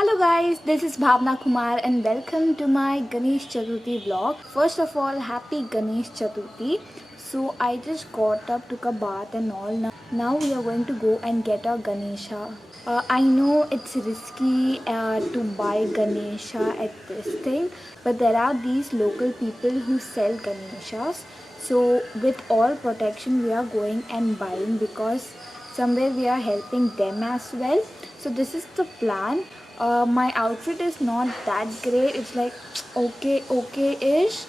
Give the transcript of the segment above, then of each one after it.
Hello guys, this is Bhavna Kumar and welcome to my Ganesh Chaturthi vlog. First of all, happy Ganesh Chaturthi. So I just got up, took a bath and all. Now we are going to go and get our Ganesha. I know it's risky to buy Ganesha at this thing, but there are these local people who sell Ganeshas. So with all protection we are going and buying because somewhere we are helping them as well. So this is the plan. My outfit is not that great. It's like okay-ish.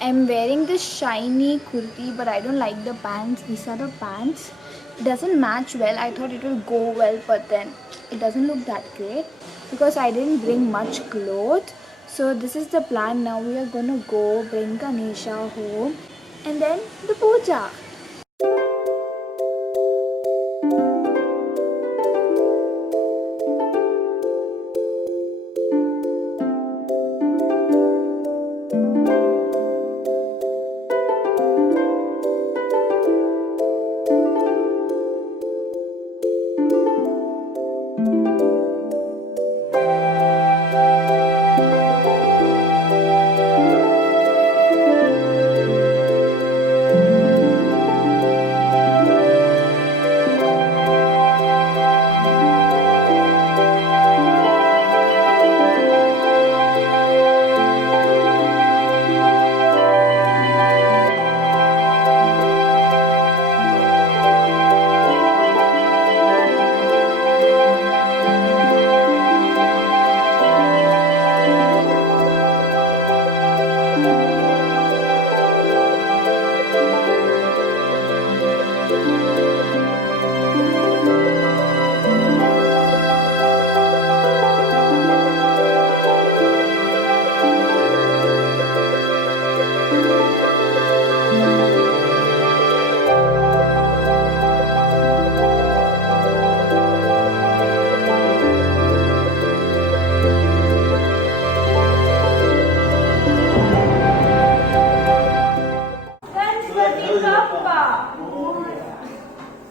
I'm wearing this shiny kurti, but I don't like the pants. These are the pants. It doesn't match well. I thought it will go well, but then it doesn't look that great because I didn't bring much clothes. So this is the plan. Now we are gonna go bring Ganesha home and then the puja.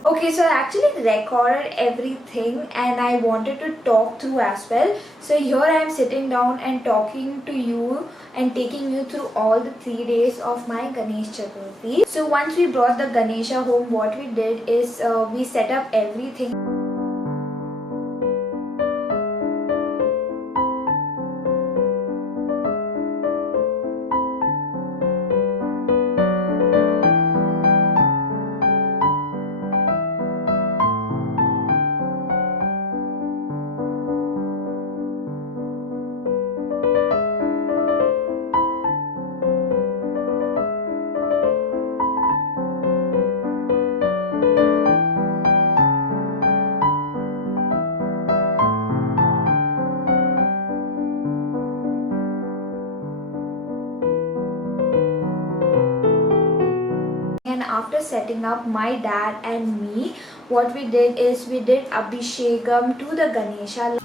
Okay, so I actually recorded everything and I wanted to talk through as well. So here I am sitting down and talking to you and taking you through all the 3 days of my Ganesh Chaturthi. So once we brought the Ganesha home, what we did is we set up everything. And after setting up, my dad and me, what we did is we did Abhishekam to the Ganesha.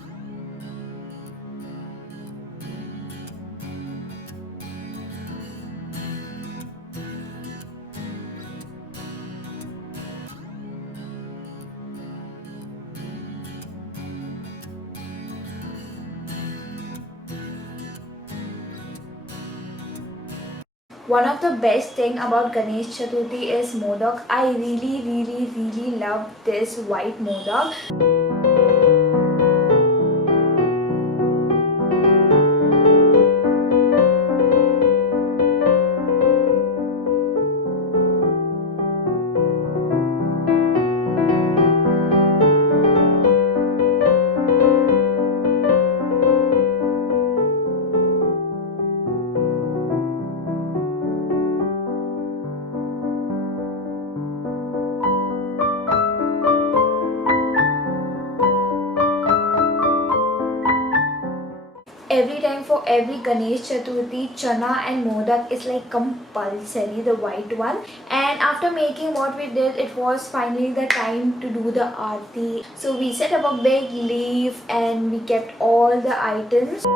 One of the best thing about Ganesh Chaturthi is modak. I really love this white modak. Every time for every Ganesh Chaturthi, chana and modak is like compulsory, the white one. And after making what we did, it was finally the time to do the aarti. So we set up a big leaf and we kept all the items.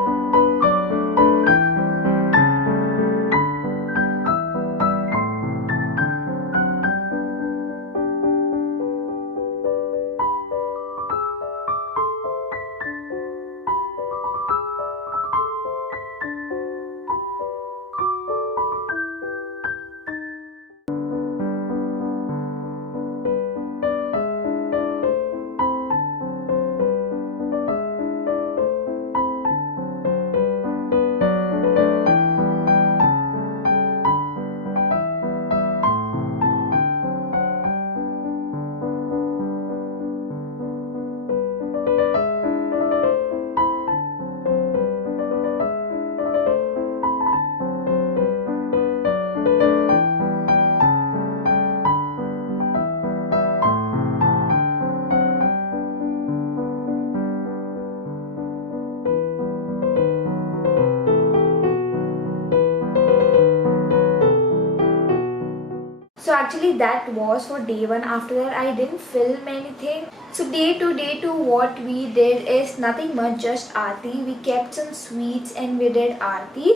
actually that was for day one. After that I didn't film anything. So day two what we did is nothing much, just aarti. We kept some sweets and we did aarti.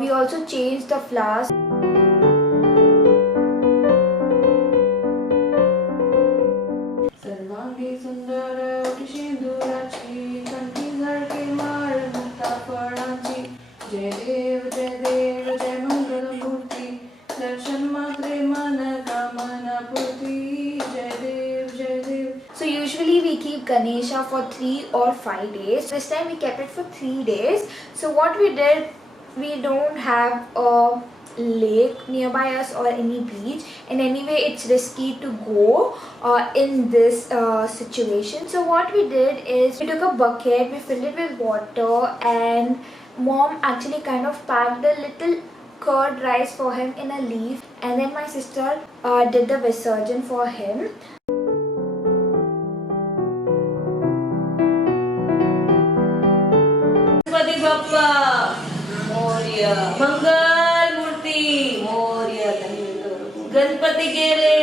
We also changed the flowers. सर्वांगी सुंदर सिंदुराची कंठी झळके माळ मुक्ता फळाची जय देव जय मंगल मूर्ती दर्शन मात्रे मन कामना पूर्ती जय देव जय देव. So usually we keep Ganesha for 3 or 5 days. This time we kept it for 3 days. So what we did, we don't have a lake nearby us or any beach, and anyway it's risky to go in this situation. So what we did is we took a bucket, we filled it with water, and mom actually kind of packed a little curd rice for him in a leaf, and then my sister did the Visarjan for him. Ganpati Bappa Morya मंगल मूर्ती मोरया. गणपती गेले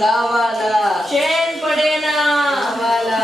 गावाला चैन पडेना गावाला.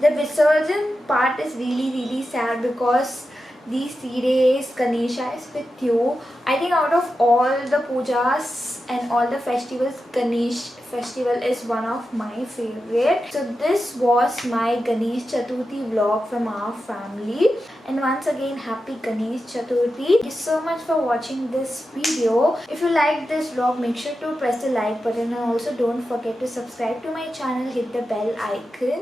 The Visarjan part is really sad because these 3 days Ganesha is with you. I think out of all the pujas and all the festivals, Ganesh festival is one of my favorite. So this was my Ganesh Chaturthi vlog from our family, and once again happy Ganesh Chaturthi. Thank you so much for watching this video. If you like this vlog, make sure to press the like button, and also don't forget to subscribe to my channel, hit the bell icon.